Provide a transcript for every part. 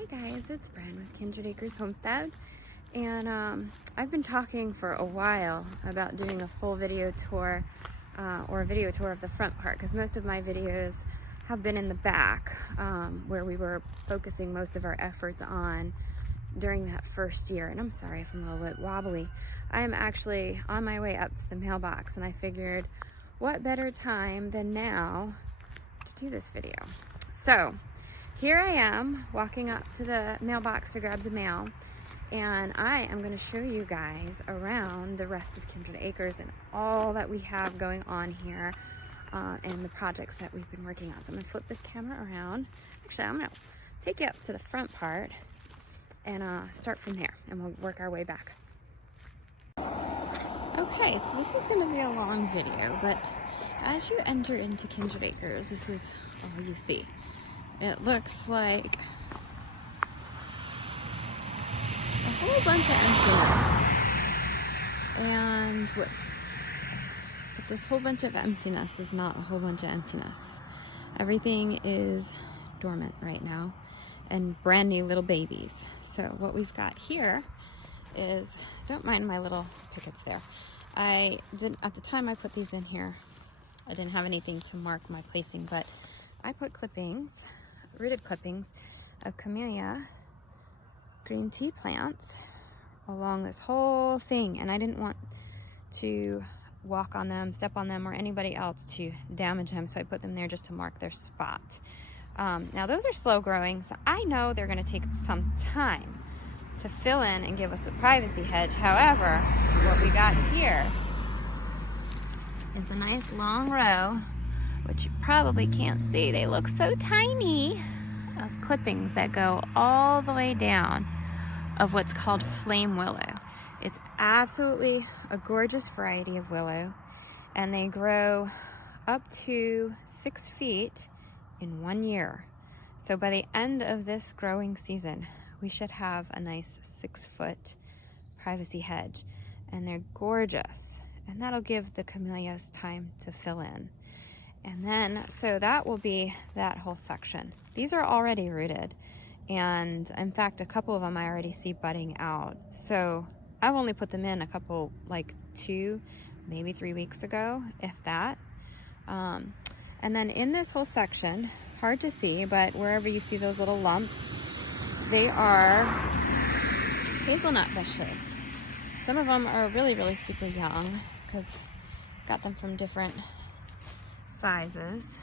Hi guys, it's Bren with Kindred Acres Homestead, and I've been talking for a while about doing a full video tour or a video tour of the front part, because most of my videos have been in the back where we were focusing most of our efforts on during that first year. And I'm sorry if I'm a little bit wobbly. I am actually on my way up to the mailbox, and I figured what better time than now to do this video. So here I am walking up to the mailbox to grab the mail, and I am going to show you guys around the rest of Kindred Acres and all that we have going on here and the projects that we've been working on. So I'm going to flip this camera around. Actually, I'm going to take you up to the front part and start from there, and we'll work our way back. Okay, so this is going to be a long video, but as you enter into Kindred Acres, this is all you see. It looks like a whole bunch of emptiness and woods. But this whole bunch of emptiness is not a whole bunch of emptiness. Everything is dormant right now and brand new little babies. So what we've got here is, don't mind my little pickets there. At the time I put these in here, I didn't have anything to mark my placing, but I put clippings, rooted clippings of camellia green tea plants along this whole thing, and I didn't want to walk on them, step on them, or anybody else to damage them, so I put them there just to mark their spot. Now those are slow growing, so I know they're going to take some time to fill in and give us a privacy hedge. However, what we got here is a nice long row, which you probably can't see. They look so tiny, of clippings that go all the way down of what's called flame willow. It's absolutely a gorgeous variety of willow, and they grow up to 6 feet in 1 year. So by the end of this growing season, we should have a nice 6-foot privacy hedge, and they're gorgeous, and that'll give the camellias time to fill in. And then, so that will be that whole section. These are already rooted, and in fact, a couple of them I already see budding out. So I've only put them in a couple, like 2, maybe 3 weeks ago, if that. And then in this whole section, hard to see, but wherever you see those little lumps, they are hazelnut bushes. Some of them are really, really super young, because got them from different sizes,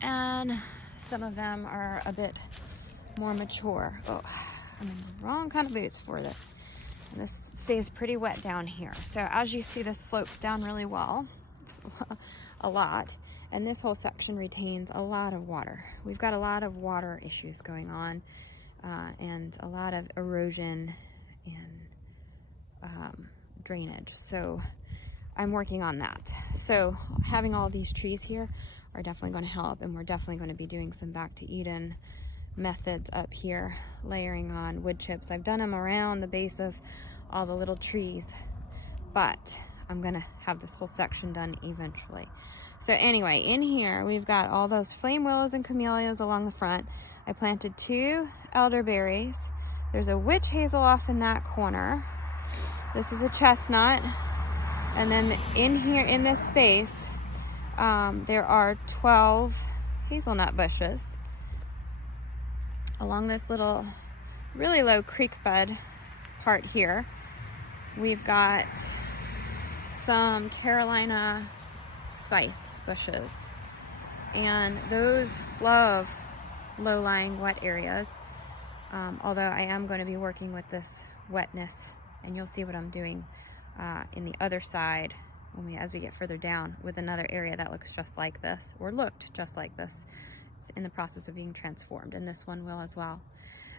and some of them are a bit more mature. Oh, I'm in the wrong kind of boots for this. And this stays pretty wet down here. So as you see, this slopes down really well, it's a lot, and this whole section retains a lot of water. We've got a lot of water issues going on, and a lot of erosion and drainage. So I'm working on that. So having all these trees here are definitely going to help, and we're definitely going to be doing some back to Eden methods up here, layering on wood chips. I've done them around the base of all the little trees, but I'm going to have this whole section done eventually. So anyway, in here we've got all those flame willows and camellias along the front. I planted 2 elderberries. There's a witch hazel off in that corner. This is a chestnut. And then in here, in this space, there are 12 hazelnut bushes along this little, really low creek bed part here. We've got some Carolina spice bushes, and those love low-lying wet areas, although I am going to be working with this wetness, and you'll see what I'm doing in the other side as we get further down, with another area that looks just like this, or looked just like this. It's in the process of being transformed, and this one will as well.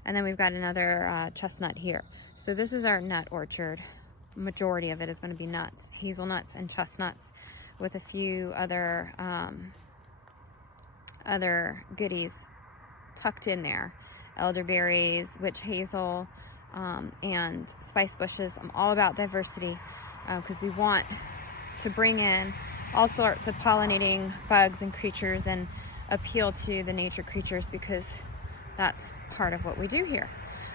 And then we've got another chestnut here. So this is our nut orchard. Majority of it is going to be nuts, hazelnuts and chestnuts, with a few other goodies tucked in there. Elderberries, witch hazel, and spice bushes. I'm all about diversity, because we want to bring in all sorts of pollinating bugs and creatures and appeal to the nature creatures, because that's part of what we do here.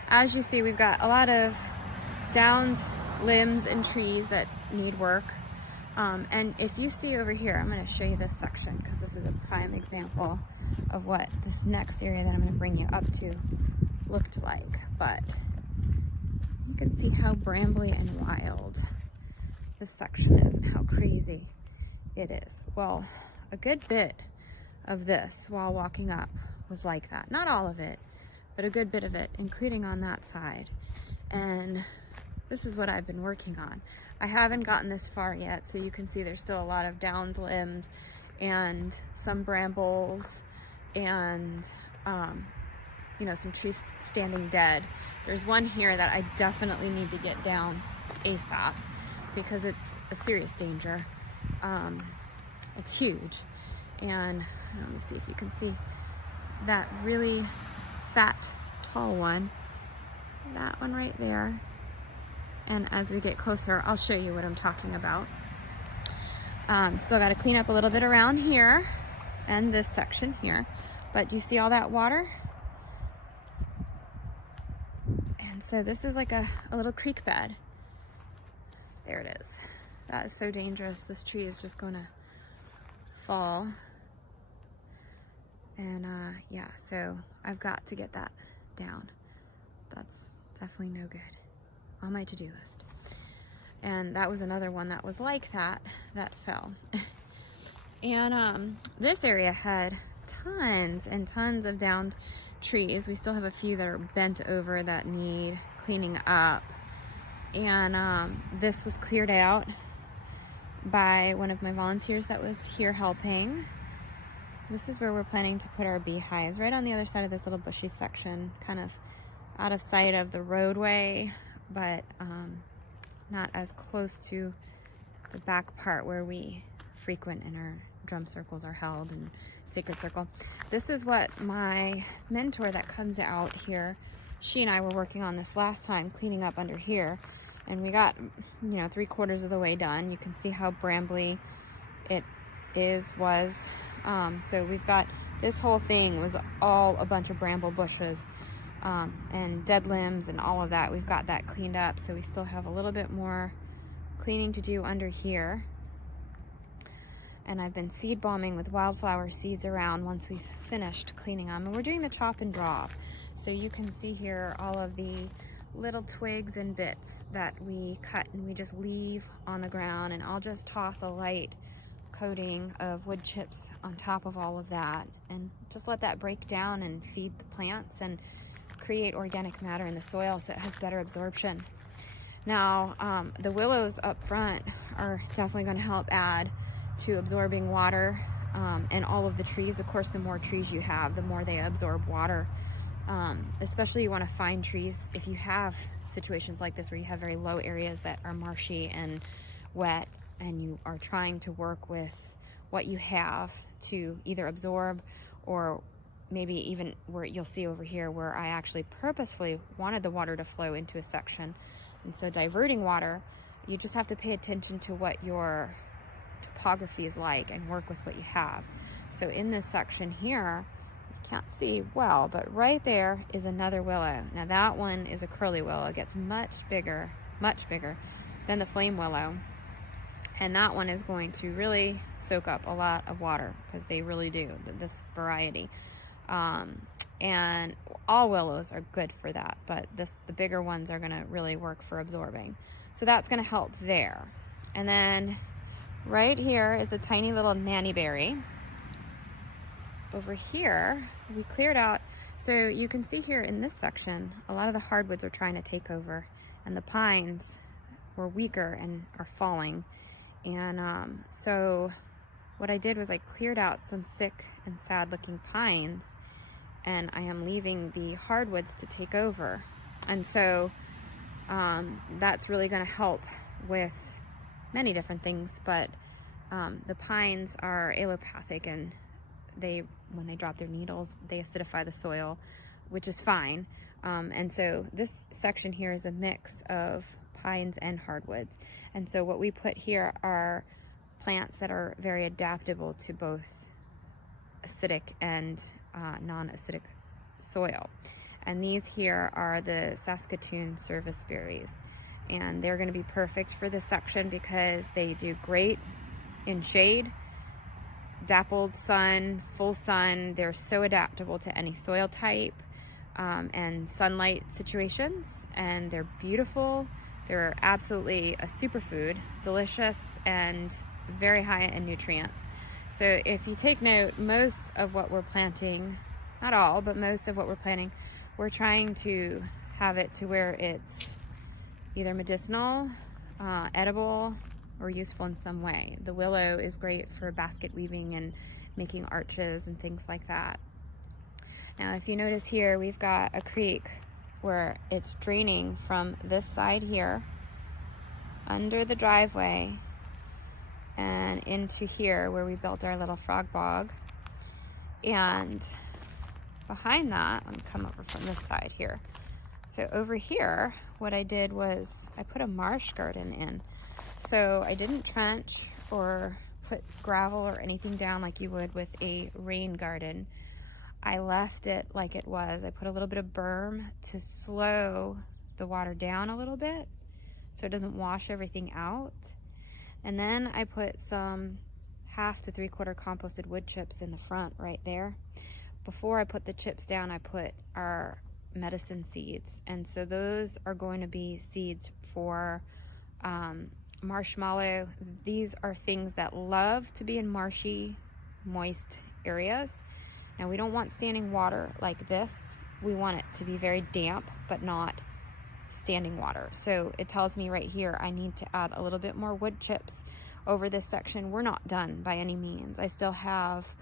As you see, we've got a lot of downed limbs and trees that need work. And if you see over here, I'm going to show you this section because this is a prime example of what this next area that I'm going to bring you up to looked like. But you can see how brambly and wild this section is and how crazy it is. Well, a good bit of this while walking up was like that. Not all of it, but a good bit of it, including on that side. And this is what I've been working on. I haven't gotten this far yet, so you can see there's still a lot of downed limbs and some brambles and you know, some trees standing dead. There's one here that I definitely need to get down ASAP because it's a serious danger. It's huge. And let me see if you can see that really fat, tall one. That one right there. And as we get closer, I'll show you what I'm talking about. Still got to clean up a little bit around here and this section here. But you see all that water? And so this is like a little creek bed. There it is. That is so dangerous. This tree is just going to fall. And yeah, so I've got to get that down. That's definitely no good on my to-do list. And that was another one that was like that fell. And this area had tons and tons of downed trees. We still have a few that are bent over that need cleaning up. And this was cleared out by one of my volunteers that was here helping. This is where we're planning to put our beehives, right on the other side of this little bushy section, kind of out of sight of the roadway, but not as close to the back part where we frequent and our drum circles are held and sacred circle. This is what my mentor that comes out here, she and I were working on this last time, cleaning up under here, and we got, you know, 3/4 of the way done. You can see how brambly it was. So we've got, this whole thing was all a bunch of bramble bushes and dead limbs and all of that. We've got that cleaned up, so we still have a little bit more cleaning to do under here. And I've been seed bombing with wildflower seeds around once we've finished cleaning them. And we're doing the chop and drop. So you can see here all of the little twigs and bits that we cut and we just leave on the ground, and I'll just toss a light coating of wood chips on top of all of that and just let that break down and feed the plants and create organic matter in the soil so it has better absorption. Now the willows up front are definitely going to help add to absorbing water, and all of the trees. Of course, the more trees you have, the more they absorb water. Especially you want to find trees if you have situations like this where you have very low areas that are marshy and wet, and you are trying to work with what you have to either absorb, or maybe even where you'll see over here where I actually purposefully wanted the water to flow into a section. And so diverting water, you just have to pay attention to what your topography is like and work with what you have. So in this section here, you can't see well, but right there is another willow. Now that one is a curly willow. It gets much bigger than the flame willow. And that one is going to really soak up a lot of water, because they really do, this variety. And all willows are good for that, but the bigger ones are gonna really work for absorbing. So that's gonna help there. And then right here is a tiny little nanny berry. Over here, we cleared out, so you can see here in this section, a lot of the hardwoods are trying to take over, and the pines were weaker and are falling. And so what I did was I cleared out some sick and sad looking pines, and I am leaving the hardwoods to take over. And so that's really going to help with many different things, but the pines are allopathic, and when they drop their needles, they acidify the soil, which is fine. And so this section here is a mix of pines and hardwoods. And so what we put here are plants that are very adaptable to both acidic and non-acidic soil. And these here are the Saskatoon service berries. And they're going to be perfect for this section because they do great in shade, dappled sun, full sun. They're so adaptable to any soil type and sunlight situations, and they're beautiful. They're absolutely a superfood, delicious, and very high in nutrients. So if you take note, most of what we're planting, not all, but most of what we're planting, we're trying to have it to where it's either medicinal, edible, or useful in some way. The willow is great for basket weaving and making arches and things like that. Now, if you notice here, we've got a creek where it's draining from this side here, under the driveway, and into here where we built our little frog bog. And behind that, let me come over from this side here. So over here, what I did was I put a marsh garden in. So I didn't trench or put gravel or anything down like you would with a rain garden. I left it like it was. I put a little bit of berm to slow the water down a little bit so it doesn't wash everything out. And then I put some 1/2 to 3/4 composted wood chips in the front right there. Before I put the chips down, I put our medicine seeds. And so those are going to be seeds for marshmallow. These are things that love to be in marshy, moist areas. Now, we don't want standing water like this. We want it to be very damp, but not standing water. So it tells me right here, I need to add a little bit more wood chips over this section. We're not done by any means. I still have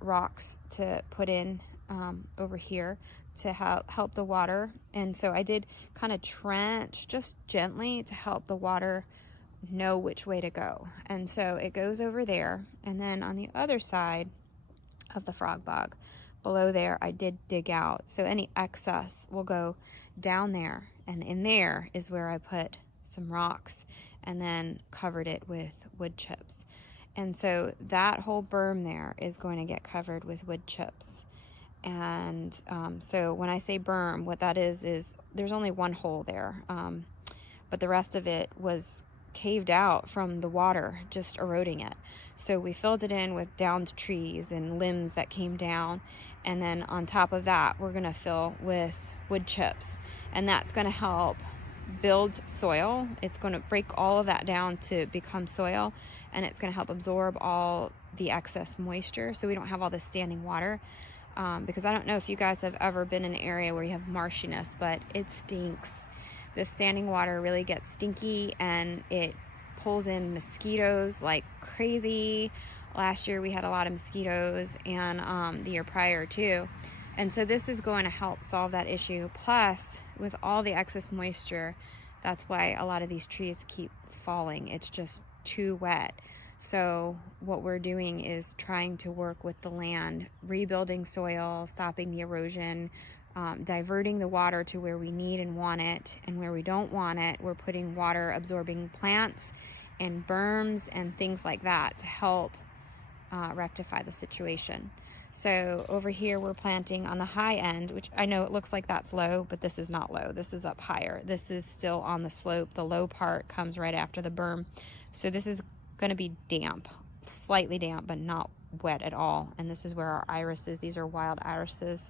rocks to put in over here to help the water. And so I did kind of trench just gently to help the water know which way to go. And so it goes over there. And then on the other side of the frog bog, below there, I did dig out. So any excess will go down there. And in there is where I put some rocks and then covered it with wood chips. And so that whole berm there is going to get covered with wood chips. And so when I say berm, what that is there's only one hole there, but the rest of it was caved out from the water just eroding it. So we filled it in with downed trees and limbs that came down, and then on top of that we're going to fill with wood chips, and that's going to help build soil. It's going to break all of that down to become soil, and it's going to help absorb all the excess moisture so we don't have all this standing water. Because I don't know if you guys have ever been in an area where you have marshiness, but it stinks. The standing water really gets stinky, and it pulls in mosquitoes like crazy. Last year we had a lot of mosquitoes, and the year prior too. And so this is going to help solve that issue. Plus, with all the excess moisture, that's why a lot of these trees keep falling. It's just too wet. So what we're doing is trying to work with the land, rebuilding soil, stopping the erosion, diverting the water to where we need and want it, and where we don't want it, we're putting water absorbing plants and berms and things like that to help rectify the situation. So over here we're planting on the high end, which I know it looks like that's low, but this is not low. This is up higher. This is still on the slope. The low part comes right after the berm. So this is going to be damp, slightly damp, but not wet at all. And this is where our irises, these are wild irises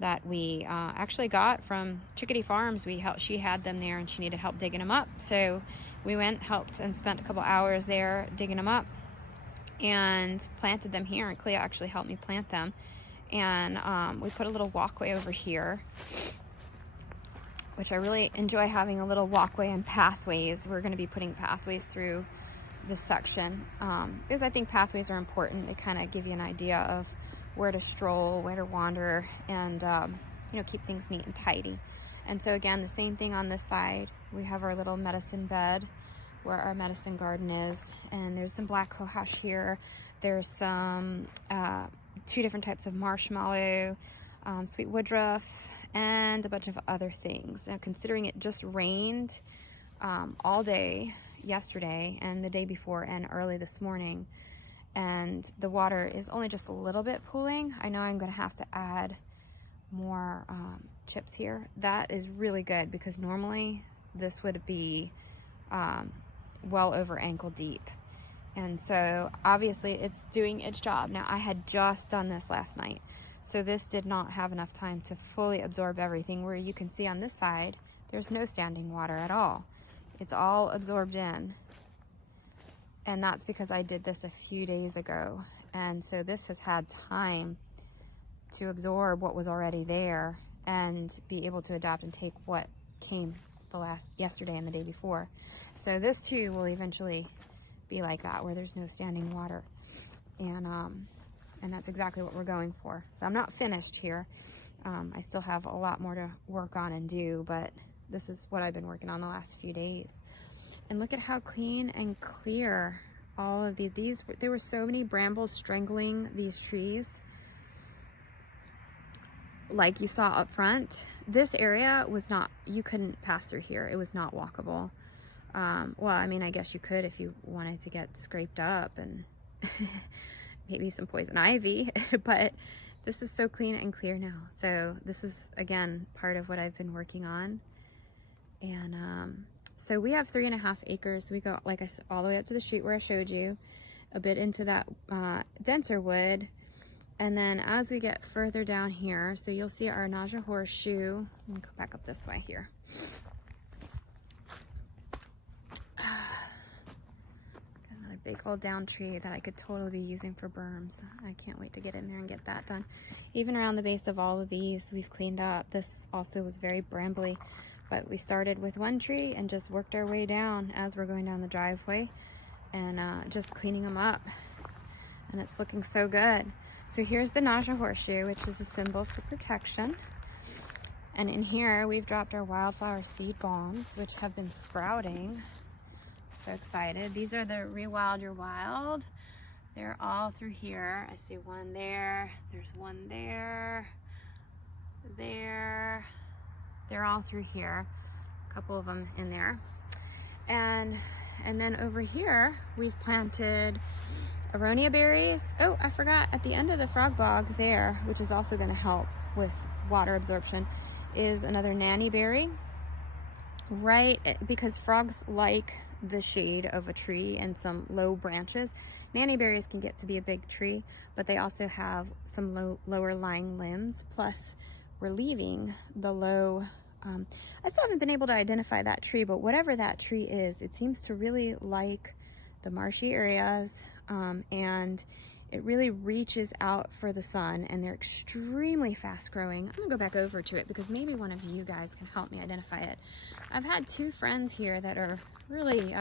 that we actually got from Chickadee Farms. She had them there and she needed help digging them up. So we went, helped, and spent a couple hours there digging them up and planted them here. And Clea actually helped me plant them. And we put a little walkway over here, which I really enjoy having a little walkway and pathways. We're going to be putting pathways through this section because I think pathways are important. They kind of give you an idea of where to stroll, where to wander, and keep things neat and tidy. And so again, the same thing on this side. We have our little medicine bed where our medicine garden is, and there's some black cohosh here. There's some 2 different types of marshmallow, sweet woodruff, and a bunch of other things. Now, considering it just rained all day yesterday and the day before and early this morning, and the water is only just a little bit pooling, I know I'm going to have to add more chips here. That is really good because normally this would be well over ankle deep. And so obviously it's doing its job. Now I had just done this last night, so this did not have enough time to fully absorb everything, where you can see on this side there's no standing water at all. It's all absorbed in. And that's because I did this a few days ago. And so this has had time to absorb what was already there and be able to adapt and take what came yesterday and the day before. So this too will eventually be like that, where there's no standing water. And that's exactly what we're going for. So I'm not finished here. I still have a lot more to work on and do, but this is what I've been working on the last few days. And look at how clean and clear all of these, there were so many brambles strangling these trees. Like you saw up front, this area was not, you couldn't pass through here. It was not walkable. Well, I mean, I guess you could if you wanted to get scraped up and maybe some poison ivy, but this is so clean and clear now. So this is, again, part of what I've been working on. And so we have 3.5 acres. We go, like I said, all the way up to the street where I showed you, a bit into that denser wood. And then as we get further down here, so you'll see our Naja horseshoe. Let me go back up this way here. Got another big old down tree that I could totally be using for berms. I can't wait to get in there and get that done. Even around the base of all of these, we've cleaned up. This also was very brambly, but we started with one tree and just worked our way down as we're going down the driveway and just cleaning them up. And it's looking so good. So here's the Naja horseshoe, which is a symbol for protection. And in here, we've dropped our wildflower seed bombs, which have been sprouting. So excited. These are the Rewild Your Wild. They're all through here. I see one there. There's one there. There. They're all through here. A couple of them in there. And then over here, we've planted aronia berries. Oh, I forgot, at the end of the frog bog there, which is also going to help with water absorption, is another nanny berry. Right, because frogs like the shade of a tree and some low branches. Nanny berries can get to be a big tree, but they also have some lower lying limbs, plus relieving the low. I still haven't been able to identify that tree, but whatever that tree is, it seems to really like the marshy areas, and it really reaches out for the sun, and they're extremely fast growing. I'm gonna go back over to it because maybe one of you guys can help me identify it. I've had two friends here that are really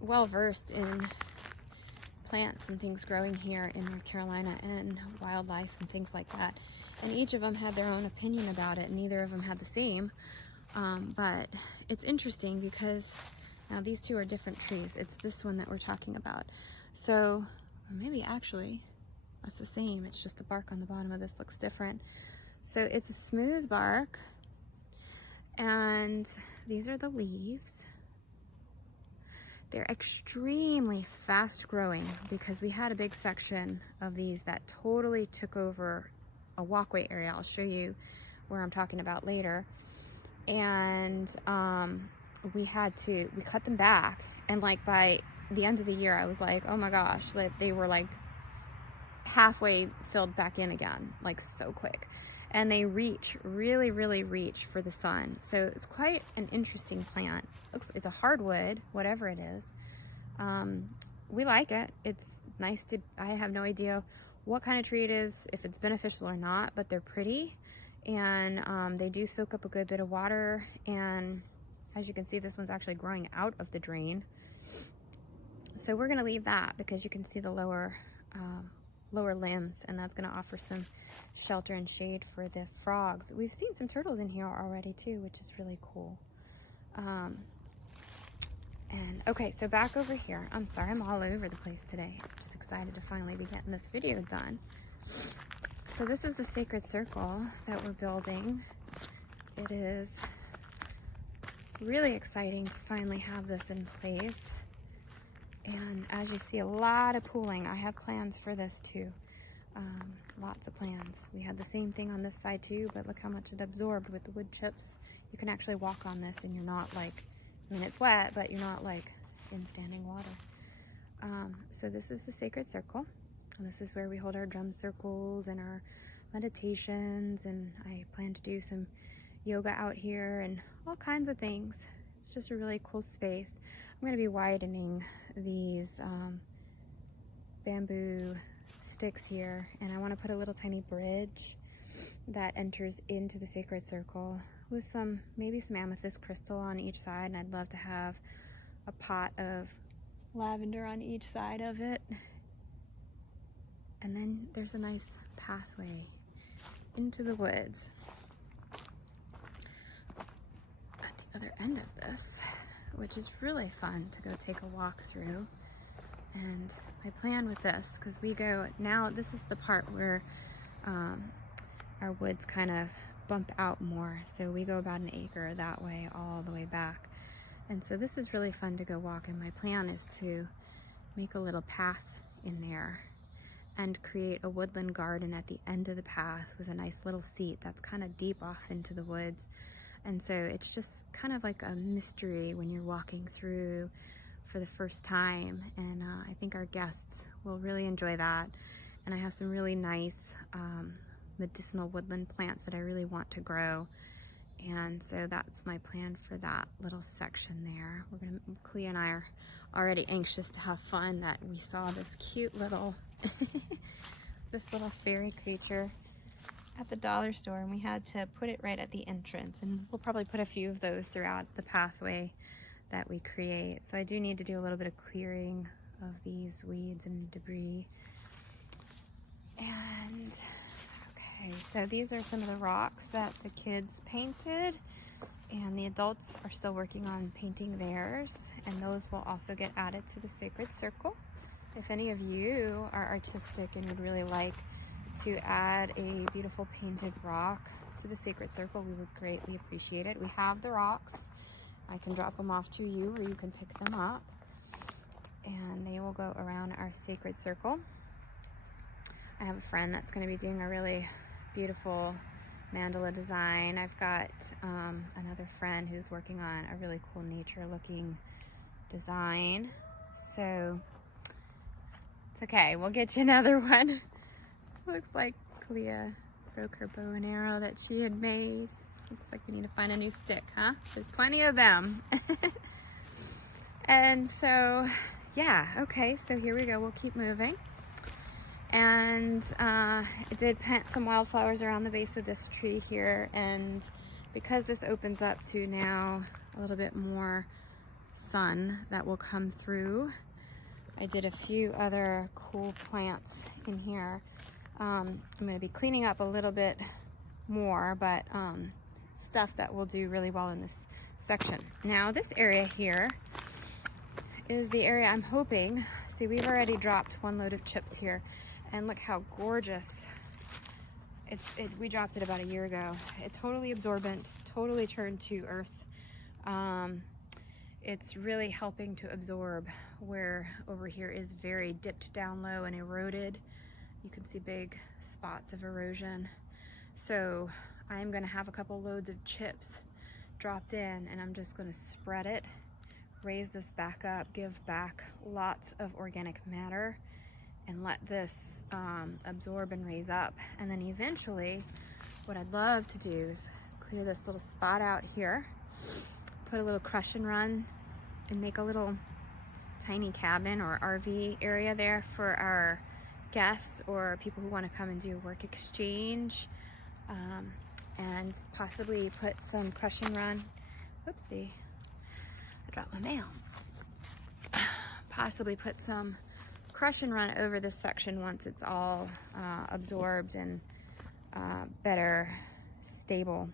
well versed in plants and things growing here in North Carolina and wildlife and things like that. And each of them had their own opinion about it. Neither of them had the same. But it's interesting because now these two are different trees. It's this one that we're talking about. So maybe actually that's the same. It's just the bark on the bottom of this looks different. So it's a smooth bark. And these are the leaves. They're extremely fast growing because we had a big section of these that totally took over a walkway area. I'll show you where I'm talking about later. And we cut them back. And like by the end of the year, I was like, oh my gosh, like they were like halfway filled back in again, like so quick. And they really reach for the sun. So it's quite an interesting plant. It's a hardwood, whatever it is. We like it. It's nice to, I have no idea what kind of tree it is, if it's beneficial or not, but they're pretty. And they do soak up a good bit of water. And as you can see, this one's actually growing out of the drain. So we're gonna leave that because you can see the lower limbs, and that's gonna offer some shelter and shade for the frogs. We've seen some turtles in here already too, which is really cool. And okay, so back over here. I'm sorry, I'm all over the place today. I'm just excited to finally be getting this video done. So this is the sacred circle that we're building. It is really exciting to finally have this in place. And as you see, a lot of pooling. I have plans for this too. Lots of plants. We had the same thing on this side too, but look how much it absorbed with the wood chips. You can actually walk on this and you're not like, I mean it's wet, but you're not like in standing water. So this is the sacred circle. And this is where we hold our drum circles and our meditations, and I plan to do some yoga out here and all kinds of things. It's just a really cool space. I'm going to be widening these bamboo sticks here, and I want to put a little tiny bridge that enters into the sacred circle with some, maybe some amethyst crystal on each side, and I'd love to have a pot of lavender on each side of it. And then there's a nice pathway into the woods at the other end of this, which is really fun to go take a walk through. And my plan with this, because we go now, this is the part where our woods kind of bump out more, so we go about an acre that way all the way back, and so this is really fun to go walk. And my plan is to make a little path in there and create a woodland garden at the end of the path with a nice little seat that's kind of deep off into the woods. And so it's just kind of like a mystery when you're walking through for the first time, and I think our guests will really enjoy that. And I have some really nice medicinal woodland plants that I really want to grow, and so that's my plan for that little section there. Clea and I are already anxious to have fun that we saw this cute little this little fairy creature at the dollar store, and we had to put it right at the entrance, and we'll probably put a few of those throughout the pathway that we create. So I do need to do a little bit of clearing of these weeds and debris. And okay, so these are some of the rocks that the kids painted, and the adults are still working on painting theirs, and those will also get added to the sacred circle. If any of you are artistic and would really like to add a beautiful painted rock to the sacred circle, we would greatly appreciate it. We have the rocks. I can drop them off to you, or you can pick them up, and they will go around our sacred circle. I have a friend that's going to be doing a really beautiful mandala design. I've got another friend who's working on a really cool nature looking design. So it's okay, we'll get you another one. Looks like Clea broke her bow and arrow that she had made. Looks like we need to find a new stick, huh? There's plenty of them. And so, yeah, okay, so here we go. We'll keep moving. And I did plant some wildflowers around the base of this tree here, and because this opens up to now a little bit more sun that will come through, I did a few other cool plants in here. I'm going to be cleaning up a little bit more, but stuff that will do really well in this section. Now this area here is the area I'm hoping, see, we've already dropped one load of chips here, and look how gorgeous. We dropped it about a year ago. It's totally absorbent, totally turned to earth. It's really helping to absorb where over here is very dipped down low and eroded. You can see big spots of erosion. So I'm gonna have a couple loads of chips dropped in, and I'm just gonna spread it, raise this back up, give back lots of organic matter, and let this absorb and raise up. And then eventually, what I'd love to do is clear this little spot out here, put a little crush and run, and make a little tiny cabin or RV area there for our guests or people who want to come and do a work exchange, and possibly put some crush and run. Oopsie, I dropped my mail. Possibly put some crush and run over this section once it's all absorbed and better stable,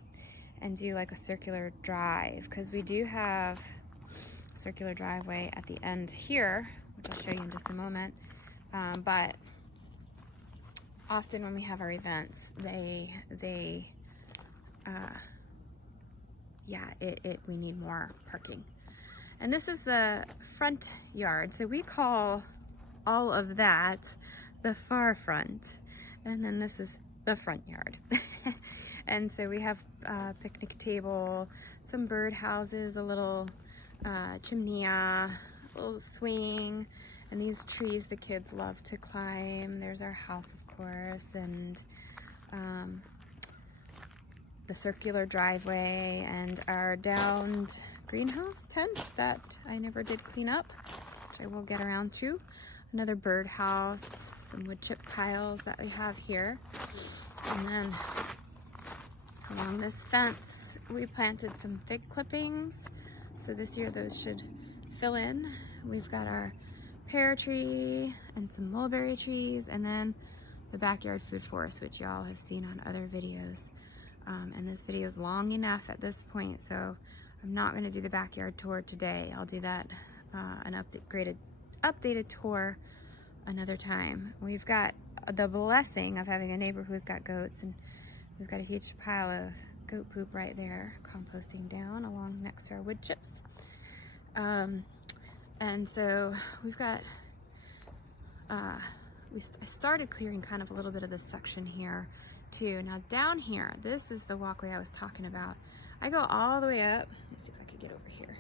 and do like a circular drive, because we do have a circular driveway at the end here, which I'll show you in just a moment. But often when we have our events, we need more parking. And this is the front yard, so we call all of that the far front. And then this is the front yard. And so we have a picnic table, some bird houses, a little chimney, a little swing, and these trees the kids love to climb. There's our house, of course, and the circular driveway, and our downed greenhouse tent that I never did clean up, which I will get around to. Another bird house, some wood chip piles that we have here. And then along this fence, we planted some fig clippings. So this year those should fill in. We've got our pear tree and some mulberry trees, and then the backyard food forest, which y'all have seen on other videos. And this video is long enough at this point, so I'm not going to do the backyard tour today. I'll do that, an updated tour another time. We've got the blessing of having a neighbor who's got goats, and we've got a huge pile of goat poop right there composting down along next to our wood chips. And so we've got, I started clearing kind of a little bit of this section here too. Now down here, this is the walkway I was talking about. I go all the way up. Let me see if I could get over here.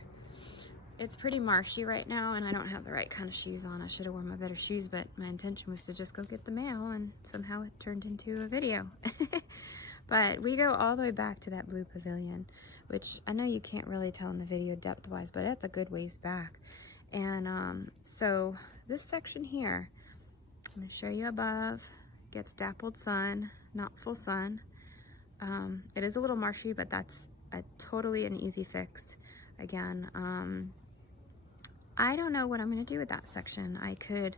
It's pretty marshy right now, and I don't have the right kind of shoes on. I should have worn my better shoes, but my intention was to just go get the mail, and somehow it turned into a video. But we go all the way back to that blue pavilion, which I know you can't really tell in the video depth-wise, but that's a good ways back. And so this section here, I'm going to show you above, gets dappled sun, not full sun. It is a little marshy, but that's totally an easy fix. Again, I don't know what I'm going to do with that section. I could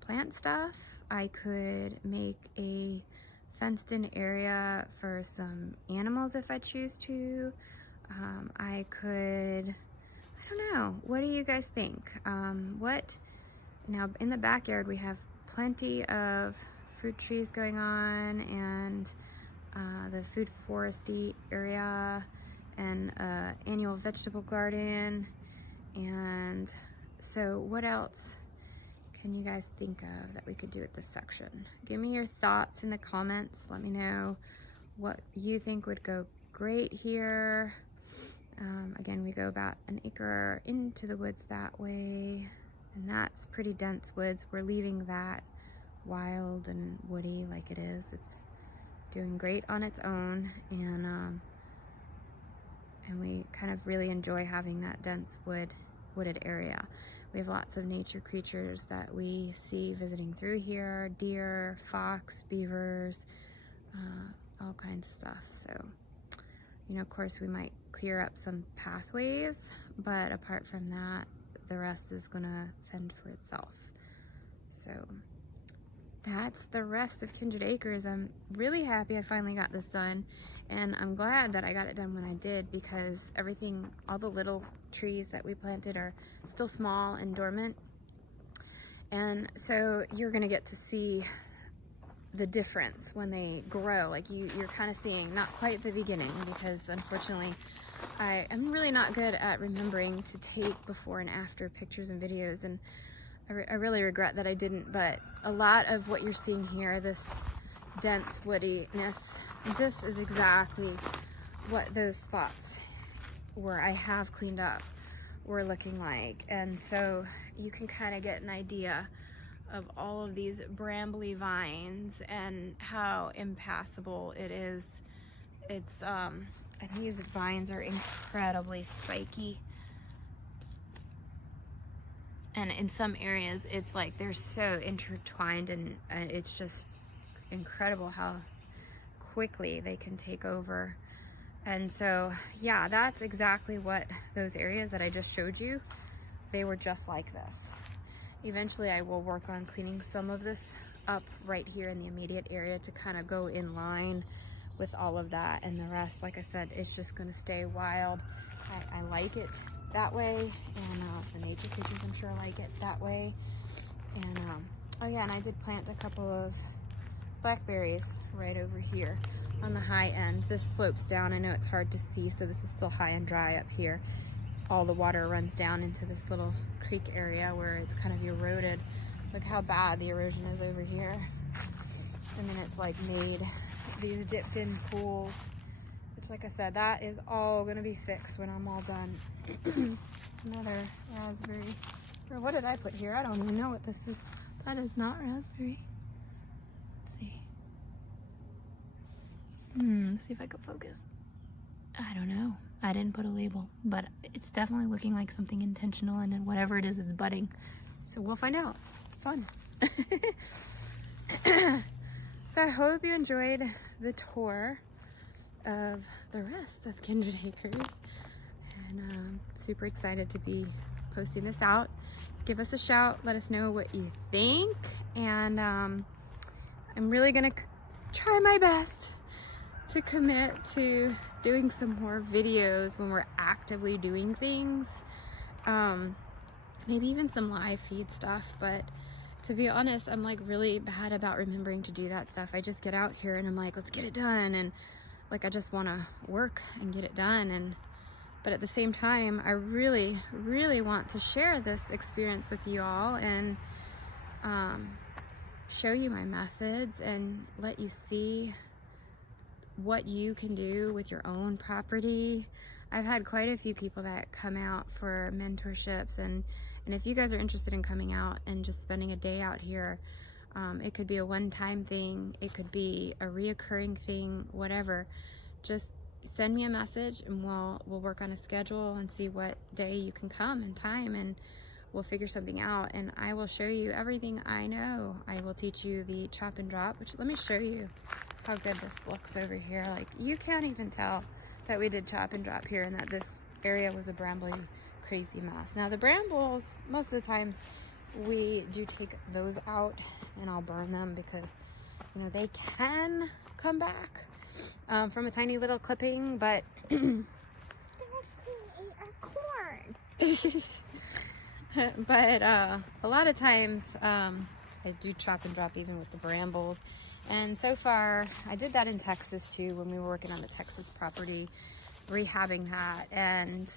plant stuff. I could make a fenced-in area for some animals if I choose to. I could, I don't know. What do you guys think? Now in the backyard we have plenty of fruit trees going on, and the food foresty area, and annual vegetable garden. And so what else can you guys think of that we could do with this section? Give me your thoughts in the comments. Let me know what you think would go great here. Again, we go about an acre into the woods that way, and that's pretty dense woods. We're leaving that wild and woody like it is. It's doing great on its own, and we kind of really enjoy having that dense wooded area. We have lots of nature creatures that we see visiting through here: deer, fox, beavers, all kinds of stuff. So, you know, of course we might clear up some pathways, but apart from that, the rest is gonna fend for itself. So that's the rest of Kindred Acres. I'm really happy I finally got this done, and I'm glad that I got it done when I did, because everything, all the little trees that we planted are still small and dormant, and so you're gonna get to see the difference when they grow. Like you're kind of seeing, not quite the beginning, because unfortunately I am really not good at remembering to take before and after pictures and videos, and I really regret that I didn't. But a lot of what you're seeing here, this dense woodiness, this is exactly what those spots where I have cleaned up were looking like. And so you can kind of get an idea of all of these brambly vines and how impassable it is. It's and these vines are incredibly spiky, and in some areas it's like they're so intertwined, and it's just incredible how quickly they can take over. And so yeah, that's exactly what those areas that I just showed you, they were just like this. Eventually I will work on cleaning some of this up right here in the immediate area to kind of go in line with all of that, and the rest, like I said, it's just going to stay wild. I like it that way, and the nature creatures, I'm sure, like it that way. And oh yeah, and I did plant a couple of blackberries right over here on the high end. This slopes down. I know it's hard to see, so this is still high and dry up here. All the water runs down into this little creek area where it's kind of eroded. Look how bad the erosion is over here. And then it's like made these dipped in pools, which, like I said, that is all gonna be fixed when I'm all done. Another raspberry. Or what did I put here? I don't even know what this is. That is not raspberry. Let's see. Let's see if I can focus. I don't know. I didn't put a label, but it's definitely looking like something intentional, and then whatever it is budding. So we'll find out. Fun. So I hope you enjoyed the tour of the rest of Kindred Acres, and super excited to be posting this out. Give us a shout, let us know what you think, and I'm really gonna try my best to commit to doing some more videos when we're actively doing things, maybe even some live feed stuff. But to be honest, I'm like really bad about remembering to do that stuff. I just get out here and I'm like, let's get it done, and like I just want to work and get it done. But at the same time, I really want to share this experience with you all, and show you my methods and let you see what you can do with your own property. I've had quite a few people that come out for mentorships, and if you guys are interested in coming out and just spending a day out here, it could be a one-time thing, it could be a reoccurring thing, whatever. Just send me a message and we'll work on a schedule and see what day you can come and time, and we'll figure something out, and I will show you everything I know. I will teach you the chop and drop, which, let me show you how good this looks over here. Like, you can't even tell that we did chop and drop here and that this area was a brambly crazy mess. Now the brambles, most of the times we do take those out and I'll burn them, because you know they can come back from a tiny little clipping, but They ate our corn. but a lot of times I do chop and drop even with the brambles. And so far, I did that in Texas too, when we were working on the Texas property, rehabbing that, and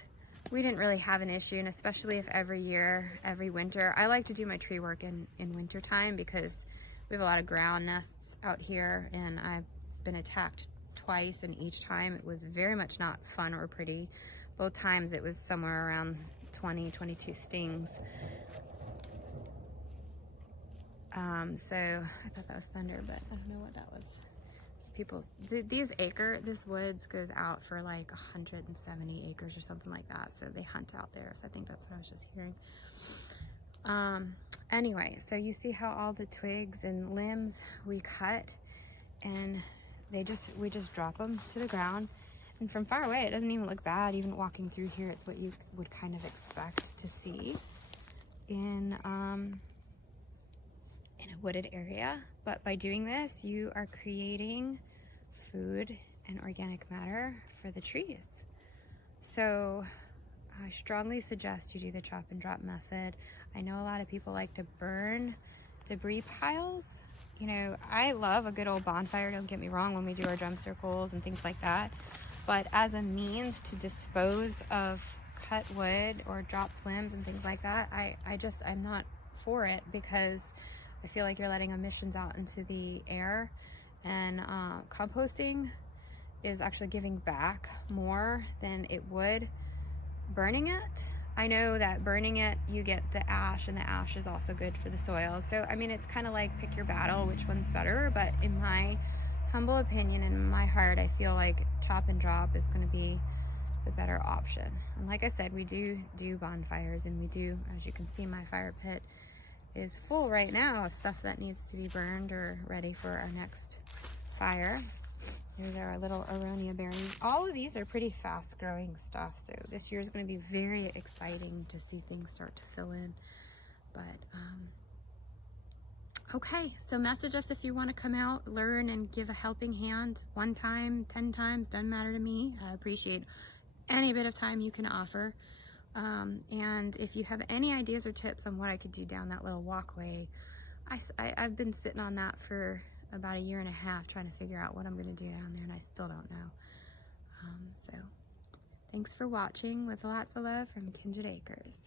we didn't really have an issue. And especially if every year, every winter, I like to do my tree work in winter time, because we have a lot of ground nests out here, and I've been attacked twice, and each time it was very much not fun or pretty. Both times it was somewhere around 22 stings. So I thought that was thunder, but I don't know what that was. This woods goes out for like 170 acres or something like that. So they hunt out there. So I think that's what I was just hearing. Anyway, so you see how all the twigs and limbs we cut, and we just drop them to the ground. And from far away, it doesn't even look bad. Even walking through here, it's what you would kind of expect to see in a wooded area. But by doing this, you are creating food and organic matter for the trees. So I strongly suggest you do the chop and drop method. I know a lot of people like to burn debris piles. You know, I love a good old bonfire, don't get me wrong, when we do our drum circles and things like that. But as a means to dispose of cut wood or dropped limbs and things like that, I'm not for it, because I feel like you're letting emissions out into the air, and composting is actually giving back more than it would burning it. I know that burning it, you get the ash, and the ash is also good for the soil. So, I mean, it's kind of like pick your battle, which one's better. But in my humble opinion, in my heart, I feel like chop and drop is going to be the better option. And like I said, we do bonfires, and we do, as you can see, my fire pit is full right now of stuff that needs to be burned or ready for our next fire. Here's our little aronia berries. All of these are pretty fast growing stuff, so this year is going to be very exciting to see things start to fill in. But okay, so message us if you want to come out, learn, and give a helping hand. 1 time, 10 times, doesn't matter to me. I appreciate any bit of time you can offer. And if you have any ideas or tips on what I could do down that little walkway, I've been sitting on that for about 1.5 years trying to figure out what I'm going to do down there, and I still don't know. So thanks for watching, with lots of love from Kindred Acres.